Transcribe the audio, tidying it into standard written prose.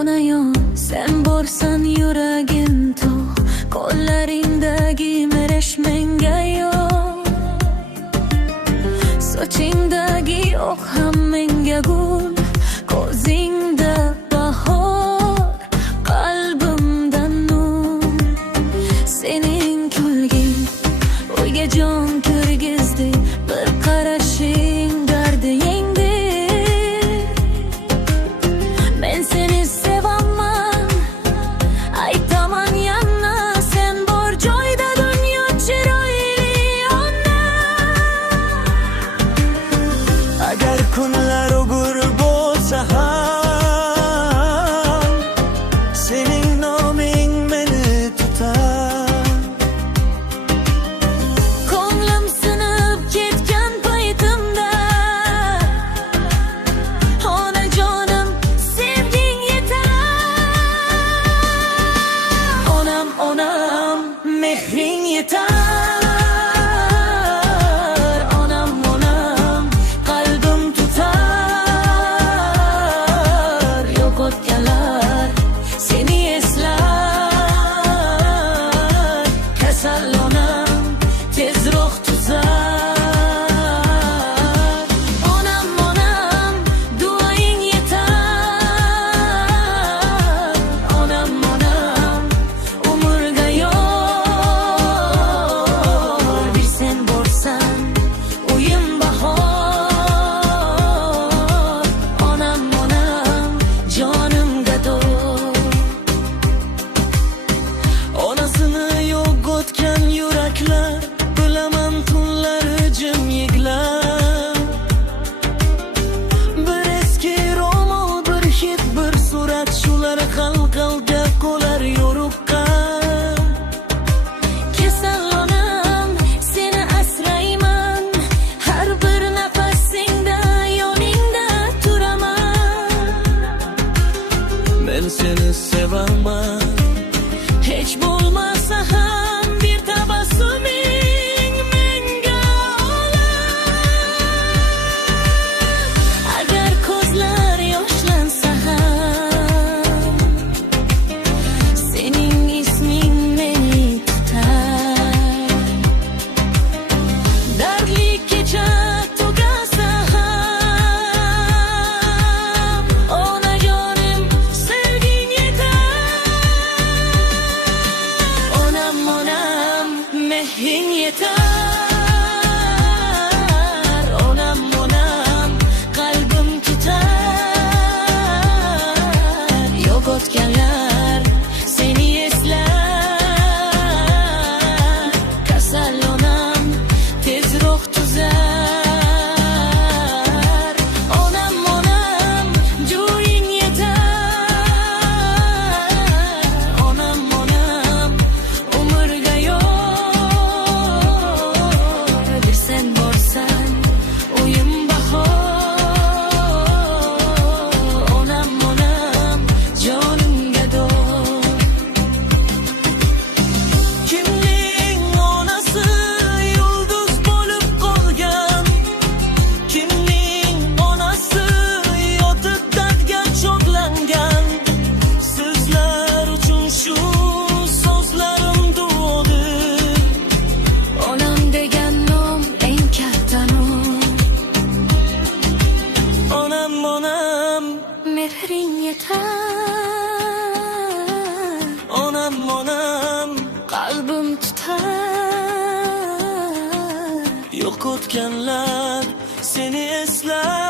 Onayon sen borsan yuragim tog', qo'llaringdagi mirish menga yo'q. Sochingdagi oq ham menga gul, ko'zingda bahor, qalbimda nur. Sening kulging o'yga jon kirgizdi, bir qarashing dardi yengdi. Men seni sevaman, aytaman yana, sen bor joyda dunyo chiroyli ona. Agar kunlar o'gur bo'lsa ham, sening noming meni tutar. Ko'nglim sinib ketgan paytimda, onajonim sevging yetar. Onam, onam, mehring yetar. Onam, onam, qalbim tutar. Yo'qotganlar seni eslar, kasal onam tezroq tuzar. Onam, onam, duoing yetar. Onam, onam, umrga yor. Bir sen borsan uyim bahor. Onam, onam, jonim gado. Onasini yo'qotgan yuraklar, bilaman tunlari jim yiglar. Bir eski ro'mol, bir hid, bir surat, shular qalqalga qolar yo'ruqqan. Kasal onam, seni asrayman. Har bir nafasingda yoningda turaman. Men seni sevaman, Hech bo'lmasa ham bir tabassuming menga olam. Agar ko'zlar yoshlansa ham, sening isming meni tutar. Dardli kecha tugasa ham, onajonim sevging yetar. Onam, onam, mehring yetar. Onam, onam, qalbim tutar. Yo'qotganlar seni eslar, kasal onam tezroq tuzar. Onam, onam, joying yetar. Onam, onam, umrga yor. Bir sen borsan uyim bahor. Onam, onam, jonim gado. kimning onasi yulduz bo'lib qolgan, kimning onasi yotib dardga chog'langan. Sizlar uchun shu so'zlarim duodir. Onam degan nom eng katta nom. Onam, onam, Mehring yetar. onam, onam, Qalbim tutar. yo'qotganlar seni eslar.